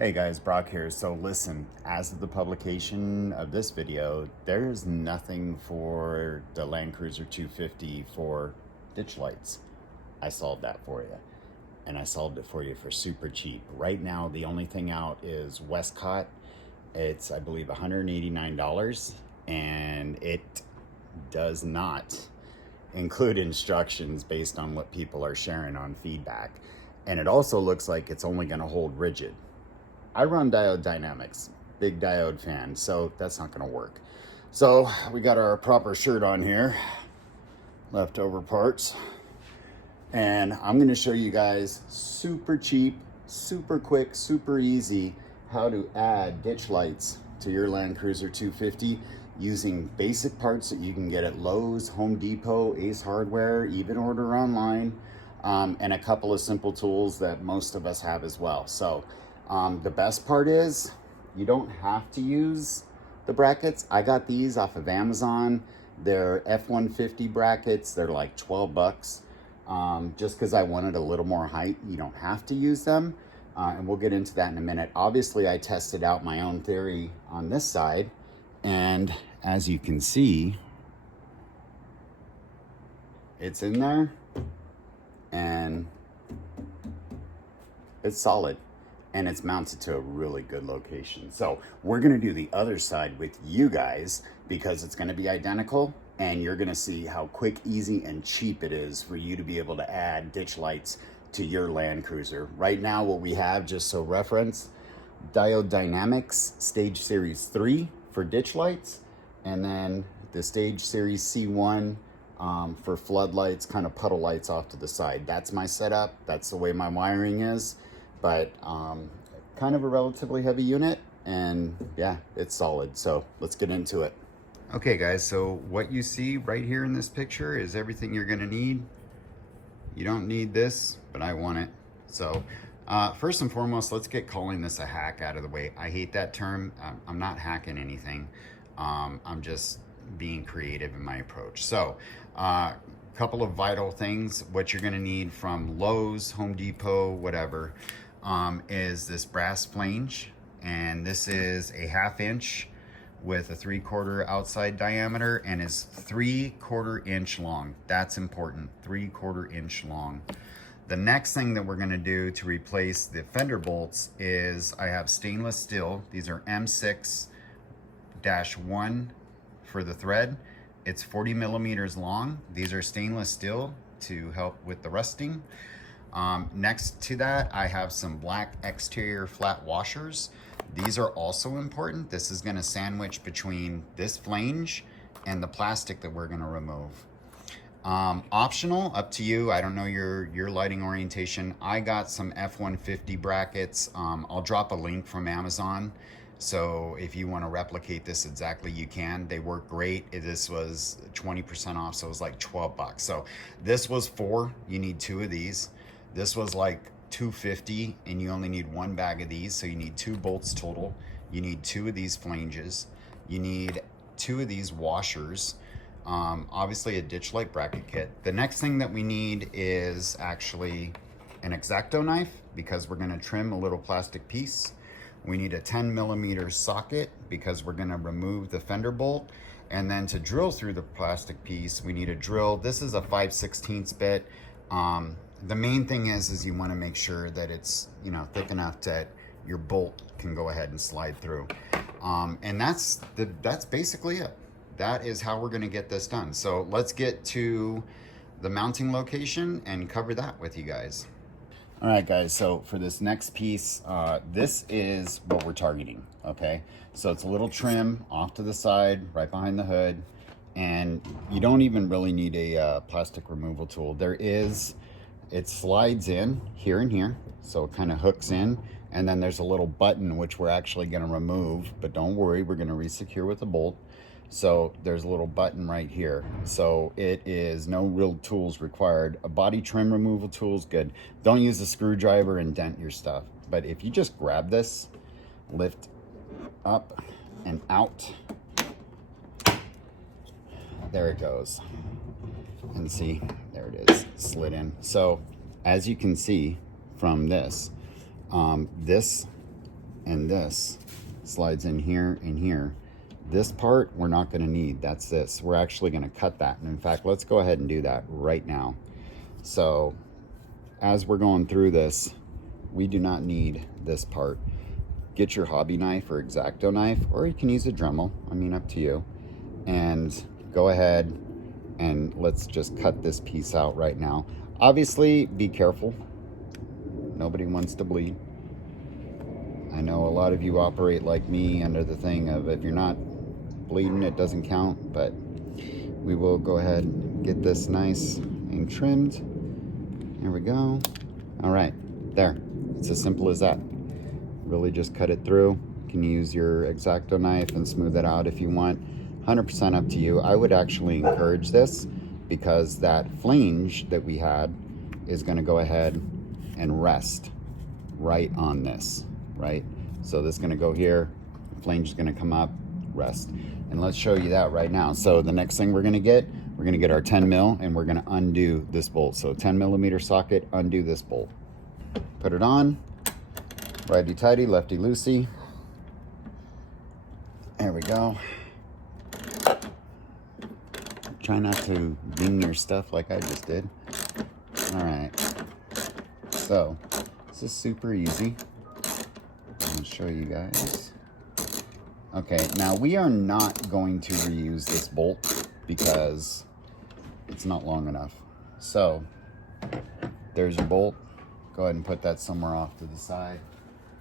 Hey guys, Brock here. So listen, as of the publication of this video, there's nothing for the Landcruiser 250 for ditch lights. I solved that for you. And I solved it for you for super cheap. Right now, the only thing out is Westcott. It's, I believe, $189, and it does not include instructions based on what people are sharing on feedback. And it also looks like it's only going to hold rigid. I run diode dynamics, big diode fan, so that's not going to work. So we got our proper shirt on here, leftover parts, and I'm going to show you guys super cheap, super quick, super easy how to add ditch lights to your Landcruiser 250 using basic parts that you can get at Lowe's, Home Depot, Ace Hardware, even order online, and a couple of simple tools that most of us have as well. So the best part is you don't have to use the brackets. I got these off of Amazon. They're F-150 brackets. They're like 12 bucks. Just because I wanted a little more height. You don't have to use them. And we'll get into that in a minute. Obviously, I tested out my own theory on this side. And as you can see, it's in there. And it's solid. And it's mounted to a really good location. So we're gonna do the other side with you guys because it's gonna be identical, and you're gonna see how quick, easy, and cheap it is for you to be able to add ditch lights to your Landcruiser. Right now, what we have, just so reference, Diode Dynamics Stage Series 3 for ditch lights, and then the Stage Series C1 for floodlights, kind of puddle lights off to the side. That's my setup. That's the way my wiring is. But kind of a relatively heavy unit, and yeah, it's solid. So let's get into it. Okay guys, so what you see right here in this picture is everything you're gonna need. You don't need this, but I want it. So first and foremost, let's get calling this a hack out of the way. I hate that term. I'm not hacking anything. I'm just being creative in my approach. So couple of vital things. What you're gonna need from Lowe's, Home Depot, whatever, is this brass flange, and this is a 1/2 inch with a 3/4 outside diameter and is 3/4 inch long. That's important, 3/4 inch long. The next thing that we're gonna do to replace the fender bolts is I have stainless steel. These are M6-1 for the thread. It's 40 millimeters long. These are stainless steel to help with the rusting. Next to that, I have some black exterior flat washers. These are also important. This is gonna sandwich between this flange and the plastic that we're gonna remove. Optional, up to you. I don't know your lighting orientation. I got some F-150 brackets. I'll drop a link from Amazon. So if you want to replicate this exactly, you can. They work great. This was 20% off, so it was like 12 bucks. So this was 4, you need 2 of these. This was like $2.50, and you only need 1 bag of these, so you need 2 bolts total. You need 2 of these flanges. You need 2 of these washers. Obviously a ditch light bracket kit. The next thing that we need is actually an Xacto knife, because we're gonna trim a little plastic piece. We need a 10 millimeter socket because we're gonna remove the fender bolt. And then to drill through the plastic piece, we need a drill. This is a 5/16 bit. The main thing is you wanna make sure that it's, you know, thick enough that your bolt can go ahead and slide through. And that's basically it. That is how we're gonna get this done. So let's get to the mounting location and cover that with you guys. All right guys, so for this next piece, this is what we're targeting, okay? So it's a little trim off to the side, right behind the hood, and you don't even really need a plastic removal tool. It slides in here and here, so it kind of hooks in, and then there's a little button which we're actually gonna remove, but don't worry, we're gonna resecure with a bolt. So there's a little button right here. So it is no real tools required. A body trim removal tool is good. Don't use a screwdriver and dent your stuff. But if you just grab this, lift up and out, there it goes. And see, there it is, slid in. So as you can see from this, this and this slides in here and here. This part we're not going to need. That's this. We're actually going to cut that. And in fact, let's go ahead and do that right now. So as we're going through this, we do not need this part. Get your hobby knife or Xacto knife, or you can use a Dremel. I mean, up to you. And go ahead and let's just cut this piece out right now. Obviously, be careful. Nobody wants to bleed. I know a lot of you operate like me under the thing of if you're not bleeding, it doesn't count, but we will go ahead and get this nice and trimmed. There we go. All right, there. It's as simple as that. Really just cut it through. You can use your Xacto knife and smooth it out if you want. 100% up to you. I would actually encourage this because that flange that we had is going to go ahead and rest right on this, right? So this is going to go here, flange is going to come up, rest. And let's show you that right now. So the next thing we're going to get our 10 mil and we're going to undo this bolt. So 10 millimeter socket, undo this bolt. Put it on, righty tighty, lefty loosey. There we go. Try not to ding your stuff like I just did. All right. So this is super easy. I'll show you guys. Okay, now we are not going to reuse this bolt because it's not long enough. So there's your bolt. Go ahead and put that somewhere off to the side.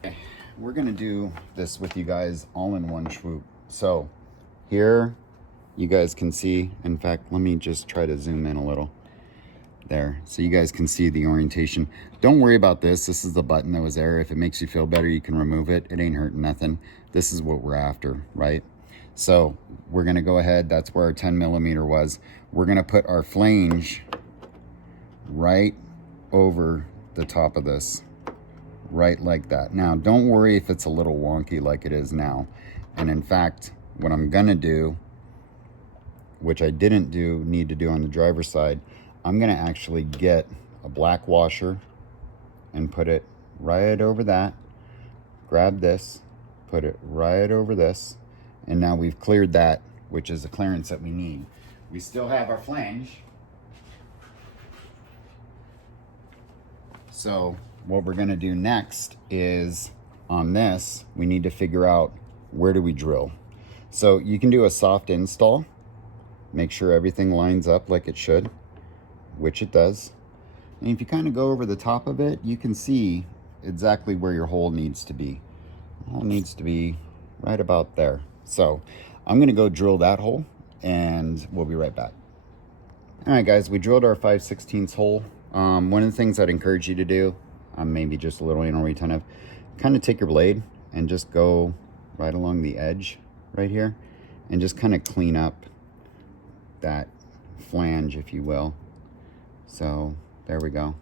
Okay, we're gonna do this with you guys all in one swoop. So here you guys can see, in fact, let me just try to zoom in a little. There, so you guys can see the orientation. Don't worry about this. This is the button that was there. If it makes you feel better, you can remove it. It ain't hurting nothing. This is what we're after, right? So we're gonna go ahead, that's where our 10 millimeter was. We're gonna put our flange right over the top of this, right like that. Now, don't worry if it's a little wonky like it is now. And in fact, what I'm gonna do, which I didn't need to do on the driver's side, I'm gonna actually get a black washer and put it right over that. Grab this, put it right over this, and now we've cleared that, which is the clearance that we need. We still have our flange. So what we're gonna do next is on this, we need to figure out where do we drill. So you can do a soft install, make sure everything lines up like it should, which it does. And if you kind of go over the top of it, you can see exactly where your hole needs to be. The hole needs to be right about there. So I'm gonna go drill that hole and we'll be right back. All right guys, we drilled our 5/16 hole. One of the things I'd encourage you to do, maybe just a little anal retentive, kind of take your blade and just go right along the edge right here and just kind of clean up that flange, if you will. So there we go.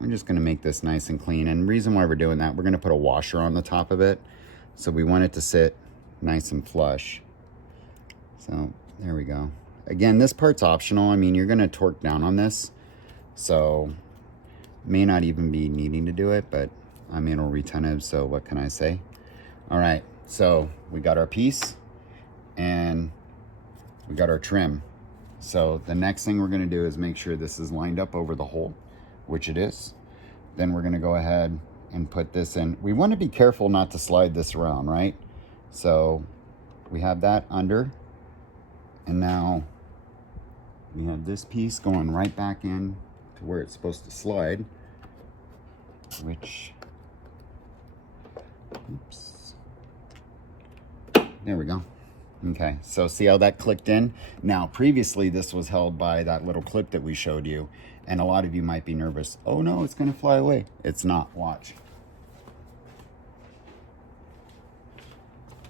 I'm just gonna make this nice and clean. And the reason why we're doing that, we're gonna put a washer on the top of it. So we want it to sit nice and flush. So there we go. Again, this part's optional. I mean, you're gonna torque down on this. So may not even be needing to do it, but I'm anal retentive, so what can I say? All right, so we got our piece and we got our trim. So the next thing we're gonna do is make sure this is lined up over the hole, which it is. Then we're gonna go ahead and put this in. We wanna be careful not to slide this around, right? So we have that under, and now we have this piece going right back in to where it's supposed to slide, which, oops. There we go. Okay, so see how that clicked in? Now, previously this was held by that little clip that we showed you, and a lot of you might be nervous. Oh no, it's gonna fly away. It's not, watch.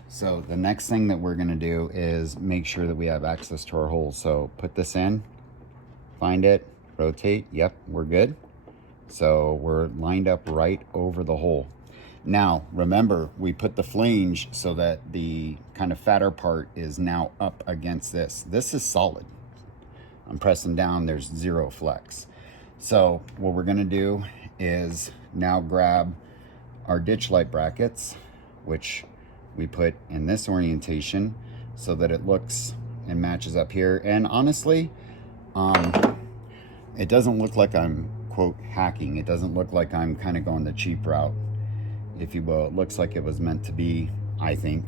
So the next thing that we're gonna do is make sure that we have access to our holes. So put this in, find it, rotate, yep, we're good. So we're lined up right over the hole. Now, remember, we put the flange so that the kind of fatter part is now up against this. This is solid. I'm pressing down, there's zero flex. So what we're gonna do is now grab our ditch light brackets, which we put in this orientation so that it looks and matches up here. And honestly, it doesn't look like I'm, quote, hacking. It doesn't look like I'm kind of going the cheap route, if you will. It looks like it was meant to be, I think.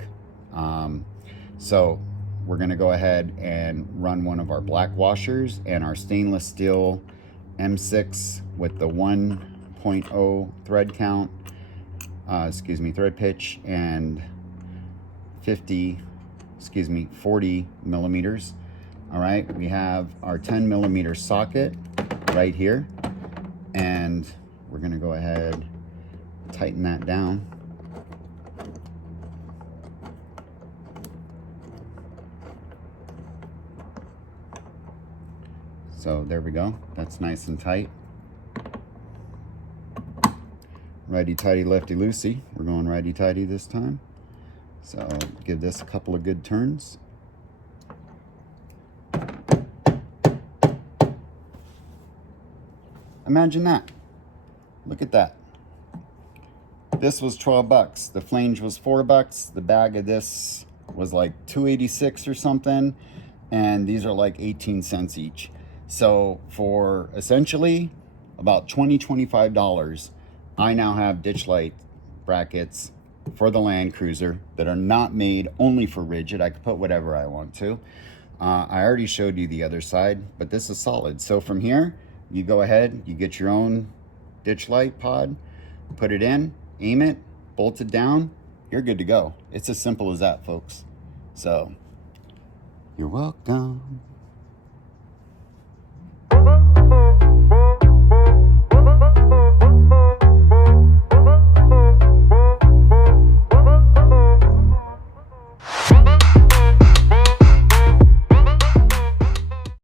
So we're gonna go ahead and run one of our black washers and our stainless steel M6 with the 1.0 thread count, thread pitch, and 40 millimeters. All right, we have our 10 millimeter socket right here, and we're gonna go ahead, tighten that down. So there we go, that's nice and tight. Righty-tighty, lefty-loosey. We're going righty-tighty this time. So give this a couple of good turns. Imagine that. Look at that. This was 12 bucks. The flange was 4 bucks. The bag of this was like $2.86 or something. And these are like 18 cents each. So for essentially about $20–25, I now have ditch light brackets for the Landcruiser that are not made only for rigid. I could put whatever I want to. I already showed you the other side, but this is solid. So from here, you go ahead, you get your own ditch light pod, put it in, aim it, bolt it down, you're good to go. It's as simple as that, folks. So, you're welcome.